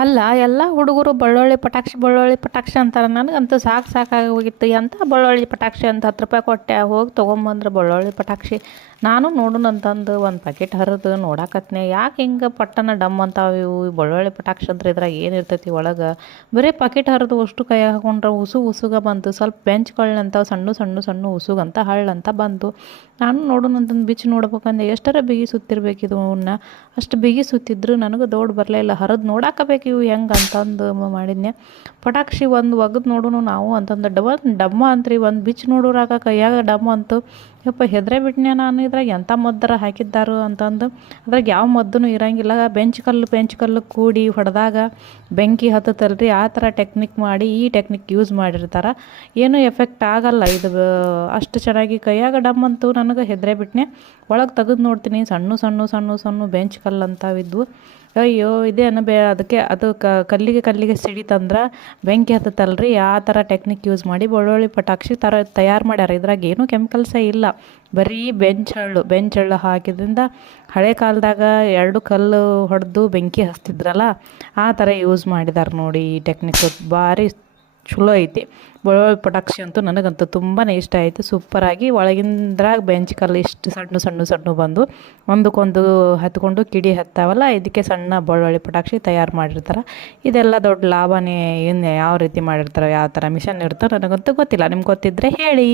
ಅಲ್ಲ ಎಲ್ಲ ಹುಡುಗರು ಬಳ್ಳೊಳ್ಳಿ ಪಟಾಕ್ಷಿ ಅಂತಾರೆ. ನನಗಂತೂ ಸಾಕಾಗಿ ಹೋಗಿತ್ತು. ಎಂಥ ಬಳ್ಳೊಳ್ಳಿ ಪಟಾಕ್ಷಿ ಅಂತ 10 ರೂಪಾಯಿ ಕೊಟ್ಟೆ, ಹೋಗಿ ತೊಗೊಂಬಂದ್ರೆ ಬಳ್ಳೊಳ್ಳಿ ಪಟಾಕ್ಷಿ. ನಾನು ನೋಡೋಣ ಅಂತಂದು ಒಂದು ಪ್ಯಾಕೆಟ್ ಹರಿದು ನೋಡಾಕತ್ನೆ, ಯಾಕೆ ಹಿಂಗೆ ಪಟ್ಟನ ಡಮ್ ಅಂತಾವ ಇವು ಬಳ್ಳೊಳ್ಳಿ ಪಟಾಕ್ಷಿ ಅಂದ್ರೆ ಇದ್ರಾಗ ಏನಿರ್ತೈತಿ ಒಳಗೆ. ಬರೀ ಪ್ಯಾಕೆಟ್ ಹರಿದು ಅಷ್ಟು ಕೈ ಹಾಕೊಂಡ್ರೆ ಉಸುಗ ಬಂತು. ಸ್ವಲ್ಪ ಬೆಂಚ್ಗಳಂತ ಸಣ್ಣ ಸಣ್ಣ ಸಣ್ಣ ಉಸುಗಂತ ಹಳ್ಳಂತ ಬಂತು. ನಾನು ನೋಡೋಣ ಅಂತಂದು ಬಿಚ್ಚಿ ನೋಡ್ಬೇಕಂದ್ರೆ ಎಷ್ಟರ ಬಿಗಿ ಸುತ್ತಿರ್ಬೇಕಿದು ಅವನ್ನ. ಅಷ್ಟು ಬಿಗಿ ಸುತ್ತಿದ್ರು ನನಗೆ ದೌಡ್ ಬರಲೇ ಇಲ್ಲ. ಹರಿದು ನೋಡಾಕಬೇಕು ಇವು ಹೆಂಗೆ ಅಂತಂದು ಮಾಡಿದ್ನೆ. ಪಟಾಕ್ಷಿ ಒಂದು ಒಗದು ನೋಡೋಣ ನಾವು ಅಂತಂದು ಡಮ್ಮ ಅಂತ್ರಿ ಒಂದು ಬಿಚ್ಚಿ ನೋಡೋರಾಗ ಕೈಯಾಗ ಡಮ್ಮ ಅಂತು. ಯಪ್ಪ ಹೆದ್ರೆ ಬಿಟ್ನೆ ನಾನು, ಇದ್ರಾಗ ಎಂಥ ಮದ್ದರ ಹಾಕಿದ್ದಾರು ಅಂತಂದು. ಅದ್ರಾಗ ಯಾವ ಮದ್ದೂ ಇರಂಗಿಲ್ಲ. ಬೆಂಚ್ ಕಲ್ಲು ಕೂಡಿ ಹೊಡೆದಾಗ ಬೆಂಕಿ ಹತ್ತತಲ್ರಿ, ಆ ಥರ ಟೆಕ್ನಿಕ್ ಮಾಡಿ ಈ ಟೆಕ್ನಿಕ್ ಯೂಸ್ ಮಾಡಿರ್ತಾರೆ. ಏನೂ ಎಫೆಕ್ಟ್ ಆಗಲ್ಲ ಇದು. ಅಷ್ಟು ಚೆನ್ನಾಗಿ ಕೈಯಾಗ ಡಮ್ ಅಂತು. ನನಗೆ ಹೆದ್ರೆ ಬಿಟ್ನೆ. ಒಳಗೆ ತೆಗೆದು ನೋಡ್ತೀನಿ, ಸಣ್ಣ ಸಣ್ಣ ಸಣ್ಣ ಸಣ್ಣ ಬೆಂಚ್ ಕಲ್ಲು ಅಂತಾವಿದ್ವು. ಅಯ್ಯೋ ಇದೇನು ಅದಕ್ಕೆ ಅದು ಕಲ್ಲಿಗೆ ಸಿಡಿತಂದ್ರೆ ಬೆಂಕಿ ಹತ್ತತಲ್ರಿ, ಆ ಥರ ಟೆಕ್ನಿಕ್ ಯೂಸ್ ಮಾಡಿ ಬಳ್ಳೊಳ್ಳಿ ಪಟಾಕ್ಷಿ ತಯಾರು ಮಾಡ್ಯಾರ. ಇದ್ರಾಗ ಏನೂ ಕೆಮಿಕಲ್ಸೇ ಇಲ್ಲ, ಬರೀ ಬೆಂಚಳ್ಳು ಹಾಕಿದ್ರಿಂದ ಹಳೆ ಕಾಲದಾಗ 2 ಕಲ್ಲು ಹೊಡೆದು ಬೆಂಕಿ ಹಚ್ತಿದ್ರಲ್ಲ, ಆ ಥರ ಯೂಸ್ ಮಾಡಿದಾರೆ ನೋಡಿ. ಈ ಟೆಕ್ನಿಕ್ ಭಾರಿ ಚಲೋ ಐತಿ. ಬಳ್ಳೊಳ್ಳಿ ಪಟಾಕ್ಷಿ ಅಂತೂ ನನಗಂತೂ ತುಂಬಾ ಇಷ್ಟ ಆಯಿತು. ಸೂಪರಾಗಿ ಒಳಗಿಂದ್ರಾಗ ಬೆಂಚ್ ಕಲ್ಲು ಇಷ್ಟು ಸಣ್ಣ ಸಣ್ಣ ಸಣ್ಣ ಬಂದು ಒಂದಕ್ಕೊಂದು ಹತ್ಕೊಂಡು ಕಿಡಿ ಹತ್ತಾವಲ್ಲ, ಇದಕ್ಕೆ ಸಣ್ಣ ಬಳ್ಳೊಳ್ಳಿ ಪಟಾಕ್ಷಿ ತಯಾರು ಮಾಡಿರ್ತಾರೆ. ಇದೆಲ್ಲ ದೊಡ್ಡ ಲಾಭನೇ. ಇನ್ನು ಯಾವ ರೀತಿ ಮಾಡಿರ್ತಾರೆ, ಯಾವ ಥರ ಮಿಷನ್ ಇರ್ತಾರೆ ನನಗಂತೂ ಗೊತ್ತಿಲ್ಲ. ನಿಮ್ಗೆ ಗೊತ್ತಿದ್ದರೆ ಹೇಳಿ.